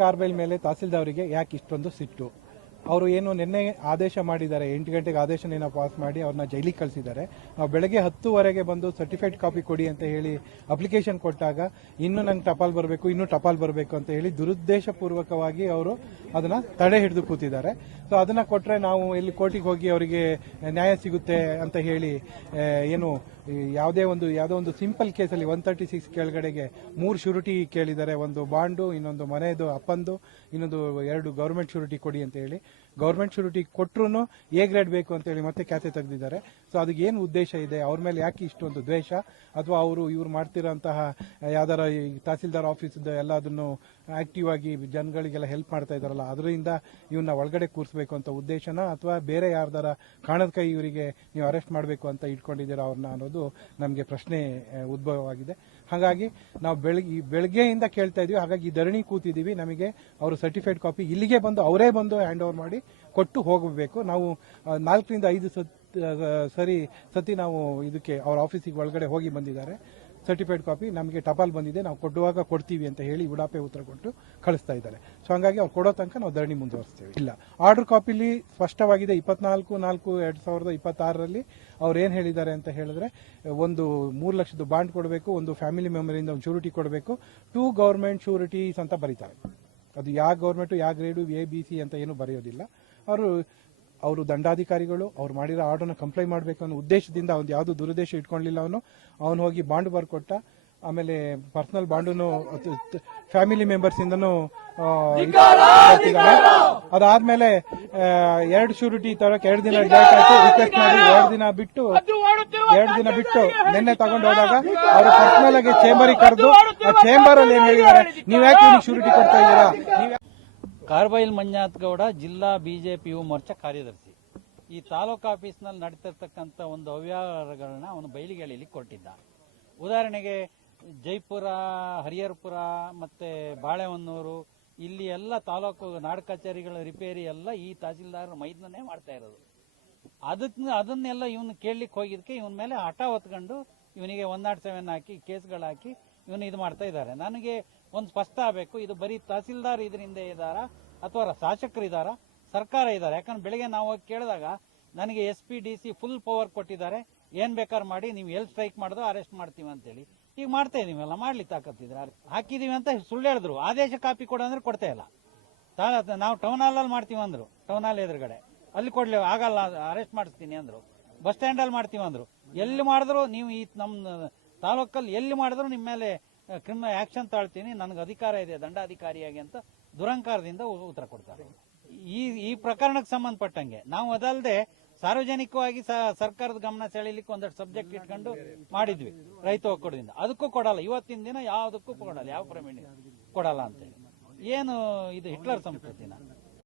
Carbyl ಮೇಲೆ ತಹಸೀಲ್ದಾರ್ಗೆ ಯಾಕೆ ಇಷ್ಟೊಂದು ಸಿಟ್ಟು? ಅವರು ಏನು ನಿನ್ನೆ ಆದೇಶ ಮಾಡಿದ್ದಾರೆ, 8 ಗಂಟೆಗೆ ಆದೇಶನ ಪಾಸ್ ಮಾಡಿ ಅವ್ರನ್ನ ಜೈಲಿಗೆ ಕಳಿಸಿದ್ದಾರೆ. ನಾವು ಬೆಳಗ್ಗೆ 10ವರೆಗೆ ಬಂದು ಸರ್ಟಿಫೈಡ್ ಕಾಪಿ ಕೊಡಿ ಅಂತ ಹೇಳಿ ಅಪ್ಲಿಕೇಶನ್ ಕೊಟ್ಟಾಗ ಇನ್ನೂ ನಂಗೆ ಟಪಾಲ್ ಬರಬೇಕು, ಇನ್ನೂ ಟಪಾಲ್ ಬರಬೇಕು ಅಂತ ಹೇಳಿ ದುರುದ್ದೇಶಪೂರ್ವಕವಾಗಿ ಅವರು ಅದನ್ನ ತಡೆ ಹಿಡಿದು ಕೂತಿದ್ದಾರೆ. ಸೊ ಅದನ್ನ ಕೊಟ್ಟರೆ ನಾವು ಎಲ್ಲಿ ಕೋರ್ಟಿಗೆ ಹೋಗಿ ಅವರಿಗೆ ನ್ಯಾಯ ಸಿಗುತ್ತೆ ಅಂತ ಹೇಳಿ ಏನು ಯಾವುದೋ ಒಂದು ಸಿಂಪಲ್ ಕೇಸಲ್ಲಿ 136 ಕೆಳಗಡೆಗೆ 3 ಶ್ಯೂರಿಟಿ ಕೇಳಿದ್ದಾರೆ. ಒಂದು ಬಾಂಡು, ಇನ್ನೊಂದು ಮನೆಯದು ಅಪ್ಪಂದು, ಇನ್ನೊಂದು 2 ಗೌರ್ಮೆಂಟ್ ಶ್ಯೂರಿಟಿ ಕೊಡಿ ಅಂತ ಹೇಳಿ ಗೌರ್ಮೆಂಟ್ ಶ್ಯೂರಿಟಿ ಕೊಟ್ಟರು ಎ ಗ್ರೇಡ್ ಬೇಕು ಅಂತ ಹೇಳಿ ಮತ್ತೆ ಖಾತೆ ತೆಗೆದಿದ್ದಾರೆ. ಸೊ ಅದಕ್ಕೆ ಏನು ಉದ್ದೇಶ ಇದೆ? ಅವ್ರ ಮೇಲೆ ಯಾಕೆ ಇಷ್ಟೊಂದು ದ್ವೇಷ? ಅಥವಾ ಇವ್ರು ಮಾಡ್ತಿರೋಂತಹ ಯಾವ್ದಾರ ತಹಸೀಲ್ದಾರ್ ಆಫೀಸ್ ಎಲ್ಲದನ್ನು ಆಕ್ಟಿವ್ ಆಗಿ ಜನಗಳಿಗೆಲ್ಲ ಹೆಲ್ಪ್ ಮಾಡ್ತಾ ಇದಾರಲ್ಲ, ಅದರಿಂದ ಇವನ್ನ ಒಳಗಡೆ ಕೂರಿಸಬೇಕು ಅಂತ ಉದ್ದೇಶನ, ಅಥವಾ ಬೇರೆ ಯಾರ್ದಾರ ಕಾಣದ ಕೈ ಇವರಿಗೆ ನೀವು ಅರೆಸ್ಟ್ ಮಾಡಬೇಕು ಅಂತ ಇಟ್ಕೊಂಡಿದ್ದೀರಾ ಅವ್ರನ್ನ ಅನ್ನೋದು ನಮಗೆ ಪ್ರಶ್ನೆ ಉದ್ಭವವಾಗಿದೆ. ಹಾಗಾಗಿ ನಾವು ಬೆಳಗ್ಗೆಯಿಂದ ಕೇಳ್ತಾ ಇದೀವಿ. ಹಾಗಾಗಿ ಧರಣಿ ಕೂತಿದ್ದೀವಿ. ನಮಗೆ ಅವರು ಸರ್ಟಿಫೈಡ್ ಕಾಪಿ ಇಲ್ಲಿಗೆ ಬಂದು ಅವರೇ ಬಂದು ಹ್ಯಾಂಡ್ ಓವರ್ ಮಾಡಿ ಕೊಟ್ಟು ಹೋಗಬೇಕು. ನಾವು 4 ರಿಂದ 5 ಸತಿ ನಾವು ಇದಕ್ಕೆ ಅವ್ರ ಆಫೀಸಿಗೆ ಒಳಗಡೆ ಹೋಗಿ ಬಂದಿದ್ದಾರೆ. ಸರ್ಟಿಫೈಡ್ ಕಾಪಿ ನಮಗೆ ಟಪಾಲ್ ಬಂದಿದೆ, ನಾವು ಕೊಡುವಾಗ ಕೊಡ್ತೀವಿ ಅಂತ ಹೇಳಿ ಉಡಾಪೆ ಉತ್ತರ ಕೊಟ್ಟು ಕಳಿಸ್ತಾ ಇದ್ದಾರೆ. ಸೊ ಹಂಗಾಗಿ ಅವ್ರು ಕೊಡೋ ತನಕ ನಾವು ಧರಣಿ ಮುಂದುವರಿಸ್ತೇವೆ. ಇಲ್ಲ, ಆರ್ಡರ್ ಕಾಪಿಲಿ ಸ್ಪಷ್ಟವಾಗಿದೆ. 24/4/2026 ಅವ್ರು ಏನ್ ಹೇಳಿದ್ದಾರೆ ಅಂತ ಹೇಳಿದ್ರೆ, ಒಂದು 3 ಲಕ್ಷದ ಬಾಂಡ್ ಕೊಡಬೇಕು, ಒಂದು ಫ್ಯಾಮಿಲಿ ಮೆಂಬರಿಂದ ಒಂದು ಶ್ಯೂರಿಟಿ ಕೊಡಬೇಕು, 2 ಗೌರ್ಮೆಂಟ್ ಶ್ಯೂರಿಟೀಸ್ ಅಂತ ಬರೀತಾರೆ. ಅದು ಯಾವ ಗೌರ್ಮೆಂಟ್ ಯಾವ ಗ್ರೇಡು ABC ಅಂತ ಏನು ಬರೆಯೋದಿಲ್ಲ. ಅವರು ದಂಡಾಧಿಕಾರಿಗಳು, ಅವ್ರು ಮಾಡಿರೋ ಆರ್ಡರ್ನ ಕಂಪ್ಲೈ ಮಾಡಬೇಕು ಅನ್ನೋ ಉದ್ದೇಶದಿಂದ ಅವ್ನು ಯಾವುದು ದುರುದ್ದೇಶ ಇಟ್ಕೊಳ್ಳಿಲ್ಲ. ಅವನು ಹೋಗಿ ಬಾಂಡ್ ಬರ್ಕೊಟ್ಟ. ಆಮೇಲೆ ಪರ್ಸನಲ್ ಬಾಂಡನ್ನು ಫ್ಯಾಮಿಲಿ ಮೆಂಬರ್ಸ್ ಇಂದನೂ ಅದಾದ್ಮೇಲೆ 2 ಶ್ಯೂರಿಟಿ ತರಕ್ಕೆ 2 ದಿನ ಡೇಟ್ ಆಯ್ತು. ರಿಕ್ವೆಸ್ಟ್ ಮಾಡಿ 2 ದಿನ ಬಿಟ್ಟು ನಿನ್ನೆ ತಗೊಂಡು ಹೋದಾಗ ಅವರು ಪರ್ಸನಲ್ ಆಗಿ ಚೇಂಬರಿಗೆ ಕರೆದು ಆ ಚೇಂಬರ್ ಅಲ್ಲಿ ಏನ್ ಹೇಳಿದ್ದಾರೆ, ನೀವ್ ಯಾಕೆ ಶ್ಯೂರಿಟಿ ಕೊಡ್ತಾ ಇದ್ದೀರಾ? ಕಾರ್ಬೈಲ್ ಮಂಜುನಾಥ್ ಗೌಡ, ಜಿಲ್ಲಾ ಬಿಜೆಪಿ ಯುವ ಮೋರ್ಚಾ ಕಾರ್ಯದರ್ಶಿ. ಈ ತಾಲೂಕು ಆಫೀಸ್ನಲ್ಲಿ ನಡೀತಿರ್ತಕ್ಕಂಥ ಒಂದು ಅವ್ಯವಹಾರಗಳನ್ನ ಅವನು ಬಯಲಿಗೆ ಎಳೀಲಿಕ್ಕೆ ಕೊಟ್ಟಿದ್ದ. ಉದಾಹರಣೆಗೆ ಜೈಪುರ, ಹರಿಹರಪುರ ಮತ್ತೆ ಬಾಳೆಹೊನ್ನೂರು, ಇಲ್ಲಿ ಎಲ್ಲ ತಾಲೂಕು ನಾಡ ಕಚೇರಿಗಳ ರಿಪೇರಿ ಎಲ್ಲ ಈ ತಹಸೀಲ್ದಾರ್ ಮೈದನೇ ಮಾಡ್ತಾ ಇರೋದು. ಅದನ್ನೆಲ್ಲ ಇವನು ಕೇಳಲಿಕ್ಕೆ ಹೋಗಿದ್ದಕ್ಕೆ ಇವನ ಮೇಲೆ ಹಠ ಹೊತ್ಕೊಂಡು ಇವನಿಗೆ 107 ಹಾಕಿ ಕೇಸ್ಗಳು ಹಾಕಿ ಇವನು ಇದು ಮಾಡ್ತಾ ಇದ್ದಾರೆ. ನನಗೆ ಒಂದು ಸ್ಪಷ್ಟ ಆಗಬೇಕು, ಇದು ಬರೀ ತಹಸೀಲ್ದಾರ್ ಇದರಿಂದ ಇದ್ದಾರಾ ಅಥವಾ ಶಾಸಕರು ಇದ್ದಾರಾ, ಸರ್ಕಾರ ಇದ್ದಾರೆ? ಯಾಕಂದ್ರೆ ಬೆಳಿಗ್ಗೆ ನಾವು ಕೇಳಿದಾಗ ನನಗೆ SP DC ಫುಲ್ ಪವರ್ ಕೊಟ್ಟಿದ್ದಾರೆ, ಏನ್ ಬೇಕಾದ್ರೆ ಮಾಡಿ, ನೀವು ಎಲ್ಲಿ ಸ್ಟ್ರೈಕ್ ಮಾಡಿದ್ರು ಅರೆಸ್ಟ್ ಮಾಡ್ತೀವಿ ಅಂತೇಳಿ. ಈಗ ಮಾಡ್ತಾ ಇದೀವಲ್ಲ, ಮಾಡ್ಲಿಕ್ಕೆ ತಾಕತ್ತಿದ್ರೆ ಹಾಕಿದೀವಿ ಅಂತ ಸುಳ್ಳು ಹೇಳಿದ್ರು. ಆದೇಶ ಕಾಪಿ ಕೊಡಂದ್ರೆ ಕೊಡ್ತಾ ಇಲ್ಲ. ನಾವು ಟೌನ್ ಹಾಲ್ ಮಾಡ್ತೀವಿ ಅಂದ್ರು, ಟೌನ್ ಹಾಲ್ ಎದುರುಗಡೆ ಅಲ್ಲಿ ಕೊಡ್ಲಿ, ಆಗಲ್ಲ ಅರೆಸ್ಟ್ ಮಾಡಿಸ್ತೀನಿ ಅಂದ್ರು. ಬಸ್ ಸ್ಟ್ಯಾಂಡ್ ಅಲ್ಲಿ ಮಾಡ್ತೀವಿ ಅಂದ್ರು. ಎಲ್ಲಿ ಮಾಡಿದ್ರು ನೀವು ಈ ನಮ್ಮ ತಾಲೂಕಲ್ಲಿ ಎಲ್ಲಿ ಮಾಡಿದ್ರು ನಿಮ್ಮ ಮೇಲೆ ಕ್ರಿಮಿನಲ್ ಆಕ್ಷನ್ ತಾಳ್ತೀನಿ, ನನಗೆ ಅಧಿಕಾರ ಇದೆ ದಂಡಾಧಿಕಾರಿಯಾಗಿ ಅಂತ ದುರಂಕಾರದಿಂದ ಉತ್ತರ ಕೊಡ್ತಾರೆ. ಈ ಪ್ರಕರಣಕ್ಕೆ ಸಂಬಂಧಪಟ್ಟಂಗೆ ನಾವು ಅದಲ್ಲದೆ ಸಾರ್ವಜನಿಕವಾಗಿ ಸರ್ಕಾರದ ಗಮನ ಸೆಳೀಲಿಕ್ಕೆ ಒಂದಷ್ಟು ಸಬ್ಜೆಕ್ಟ್ ಇಟ್ಕೊಂಡು ಮಾಡಿದ್ವಿ ರೈತ ಒಕ್ಕೂಟದಿಂದ. ಅದಕ್ಕೂ ಕೊಡಲ್ಲ, ಇವತ್ತಿನ ದಿನ ಯಾವುದಕ್ಕೂ ಕೊಡಲ್ಲ, ಯಾವ ಪ್ರಮೇಯ ಕೊಡಲ್ಲ ಅಂತೇಳಿ. ಏನು ಇದು ಹಿಟ್ಲರ್ ಸಂಸ್ಕೃತಿನ?